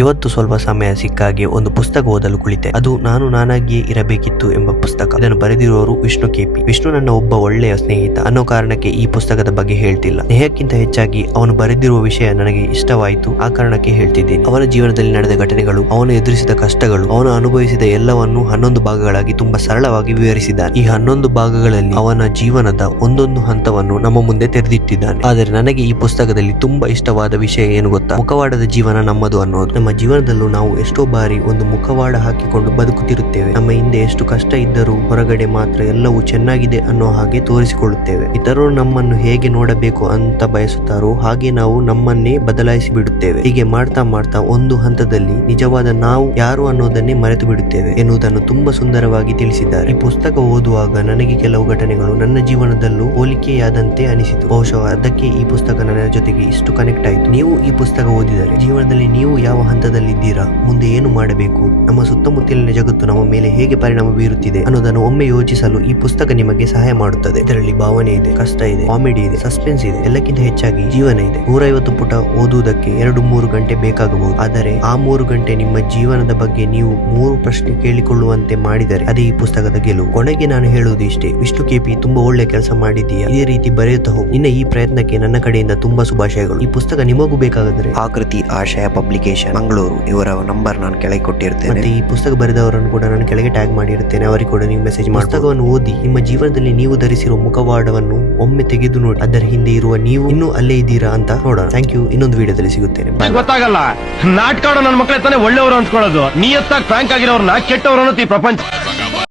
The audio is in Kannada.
ಇವತ್ತು ಸ್ವಲ್ಪ ಸಮಯ ಸಿಕ್ಕಾಗೆ ಒಂದು ಪುಸ್ತಕ ಓದಲು ಕುಳಿತೆ. ಅದು ನಾನು ನಾನಾಗಿಯೇ ಇರಬೇಕಿತ್ತು ಎಂಬ ಪುಸ್ತಕ. ಇದನ್ನು ಬರೆದಿರುವವರು ವಿಷ್ಣು ಕೆಪಿ. ವಿಷ್ಣು ನನ್ನ ಒಬ್ಬ ಒಳ್ಳೆಯ ಸ್ನೇಹಿತ ಅನ್ನೋ ಕಾರಣಕ್ಕೆ ಈ ಪುಸ್ತಕದ ಬಗ್ಗೆ ಹೇಳ್ತಿಲ್ಲ. ಸ್ನೇಹಕ್ಕಿಂತ ಹೆಚ್ಚಾಗಿ ಅವನು ಬರೆದಿರುವ ವಿಷಯ ನನಗೆ ಇಷ್ಟವಾಯಿತು, ಆ ಕಾರಣಕ್ಕೆ ಹೇಳ್ತಿದ್ದೀನಿ. ಅವನ ಜೀವನದಲ್ಲಿ ನಡೆದ ಘಟನೆಗಳು, ಅವನು ಎದುರಿಸಿದ ಕಷ್ಟಗಳು, ಅವನು ಅನುಭವಿಸಿದ ಎಲ್ಲವನ್ನು 11 ಭಾಗಗಳಾಗಿ ತುಂಬಾ ಸರಳವಾಗಿ ವಿವರಿಸಿದ್ದಾನೆ. ಈ 11 ಭಾಗಗಳಲ್ಲಿ ಅವನ ಜೀವನದ ಒಂದೊಂದು ಹಂತವನ್ನು ನಮ್ಮ ಮುಂದೆ ತೆರೆದಿಟ್ಟಿದ್ದಾನೆ. ಆದರೆ ನನಗೆ ಈ ಪುಸ್ತಕದಲ್ಲಿ ತುಂಬಾ ಇಷ್ಟವಾದ ವಿಷಯ ಏನು ಗೊತ್ತಾ? ಮುಖವಾಡದ ಜೀವನ ನಮ್ಮದು ಅನ್ನೋದು. ನಮ್ಮ ಜೀವನದಲ್ಲೂ ನಾವು ಎಷ್ಟೋ ಬಾರಿ ಒಂದು ಮುಖವಾಡ ಹಾಕಿಕೊಂಡು ಬದುಕುತ್ತಿರುತ್ತೇವೆ. ನಮ್ಮ ಹಿಂದೆ ಎಷ್ಟು ಕಷ್ಟ ಇದ್ದರೂ ಹೊರಗಡೆ ಮಾತ್ರ ಎಲ್ಲವೂ ಚೆನ್ನಾಗಿದೆ ಅನ್ನೋ ಹಾಗೆ ತೋರಿಸಿಕೊಳ್ಳುತ್ತೇವೆ. ಇತರರು ನಮ್ಮನ್ನು ಹೇಗೆ ನೋಡಬೇಕು ಅಂತ ಬಯಸುತ್ತಾರೋ ಹಾಗೆ ನಾವು ನಮ್ಮನ್ನೇ ಬದಲಾಯಿಸಿ ಬಿಡುತ್ತೇವೆ. ಹೀಗೆ ಮಾಡ್ತಾ ಮಾಡ್ತಾ ಒಂದು ಹಂತದಲ್ಲಿ ನಿಜವಾದ ನಾವು ಯಾರು ಅನ್ನೋದನ್ನೇ ಮರೆತು ಬಿಡುತ್ತೇವೆ ಎನ್ನುವುದನ್ನು ತುಂಬಾ ಸುಂದರವಾಗಿ ತಿಳಿಸಿದ್ದಾರೆ. ಈ ಪುಸ್ತಕ ಓದುವಾಗ ನನಗೆ ಕೆಲವು ಘಟನೆಗಳು ನನ್ನ ಜೀವನದಲ್ಲೂ ಹೋಲಿಕೆಯಾದಂತೆ ಅನಿಸಿತು. ಬಹುಶಃ ಅದಕ್ಕೆ ಈ ಪುಸ್ತಕ ನನ್ನ ಜೊತೆಗೆ ಇಷ್ಟು ಕನೆಕ್ಟ್ ಆಯಿತು. ನೀವು ಈ ಪುಸ್ತಕ ಓದಿದರೆ ಜೀವನದಲ್ಲಿ ನೀವು ಯಾವ ಹಂತದಲ್ಲಿದ್ದೀರಾ, ಮುಂದೆ ಏನು ಮಾಡಬೇಕು, ನಮ್ಮ ಸುತ್ತಮುತ್ತಲಿನ ಜಗತ್ತು ನಮ್ಮ ಮೇಲೆ ಹೇಗೆ ಪರಿಣಾಮ ಬೀರುತ್ತಿದೆ ಅನ್ನೋದನ್ನು ಒಮ್ಮೆ ಯೋಚಿಸಲು ಈ ಪುಸ್ತಕ ನಿಮಗೆ ಸಹಾಯ ಮಾಡುತ್ತದೆ. ಇದರಲ್ಲಿ ಭಾವನೆ ಇದೆ, ಕಷ್ಟ ಇದೆ, ಕಾಮಿಡಿ ಇದೆ, ಸಸ್ಪೆನ್ಸ್ ಇದೆ, ಎಲ್ಲಕ್ಕಿಂತ ಹೆಚ್ಚಾಗಿ ಜೀವನ ಇದೆ. 150 ಪುಟ ಓದುವುದಕ್ಕೆ 2-3 ಗಂಟೆ ಬೇಕಾಗಬಹುದು. ಆದರೆ ಆ 3 ಗಂಟೆ ನಿಮ್ಮ ಜೀವನದ ಬಗ್ಗೆ ನೀವು 3 ಪ್ರಶ್ನೆ ಕೇಳಿಕೊಳ್ಳುವಂತೆ ಮಾಡಿದರೆ ಅದೇ ಈ ಪುಸ್ತಕದ ಗೆಲುವು. ಕೊನೆಗೆ ನಾನು ಹೇಳುವುದು ಇಷ್ಟೇ, ವಿಷ್ಣು ಕೆಪಿ ತುಂಬಾ ಒಳ್ಳೆ ಕೆಲಸ ಮಾಡಿದ್ದೀಯಾ. ಇದೇ ರೀತಿ ಬರೆಯುತ್ತಾ ಹೋಗು. ನಿನ್ನ ಈ ಪ್ರಯತ್ನಕ್ಕೆ ನನ್ನ ಕಡೆಯಿಂದ ತುಂಬಾ ಶುಭಾಶಯಗಳು. ಈ ಪುಸ್ತಕ ನಿಮಗೂ ಬೇಕಾದರೆ ಆಕೃತಿ ಆಶಯ ಪಬ್ಲಿಕೇಶನ್ ಮಂಗಳೂರು, ಇವರ ನಂಬರ್ ನಾನು ಕೆಳಗೆ ಕೊಟ್ಟಿರ್ತೇನೆ. ಮತ್ತೆ ಈ ಪುಸ್ತಕ ಬರೆದವರನ್ನು ಕೂಡ ನಾನು ಕೆಳಗೆ ಟ್ಯಾಗ್ ಮಾಡಿರುತ್ತೇನೆ, ಅವರಿಗೆ ಕೂಡ ನೀವು ಮೆಸೇಜ್ ಮಾಡಿ. ಪುಸ್ತಕವನ್ನು ಓದಿ ನಿಮ್ಮ ಜೀವನದಲ್ಲಿ ನೀವು ಧರಿಸಿರುವ ಮುಖವಾಡವನ್ನು ಒಮ್ಮೆ ತೆಗೆದು ನೋಡಿ, ಅದರ ಹಿಂದೆ ಇರುವ ನೀವು ಇನ್ನೂ ಅಲ್ಲೇ ಇದ್ದೀರಾ ಅಂತ ನೋಡೋಣ. Thank you. ಇನ್ನೊಂದು ವಿಡಿಯೋದಲ್ಲಿ ಸಿಗುತ್ತೇನೆ. ಗೊತ್ತಾಗಲ್ಲ, ನಾಟಕ ನನ್ನ ಮಕ್ಕಳ ತಾನೇ ಒಳ್ಳೆಯವರು ಅನ್ಸ್ಕೊಳ್ಳೋದು. ನಿಯತ್ತಾಗಿ ಫ್ರಾಂಕ್ ಆಗಿರೋರ್ನ ಕೆಟ್ಟವರು ಅನ್ನೋದು ಈ ಪ್ರಪಂಚ.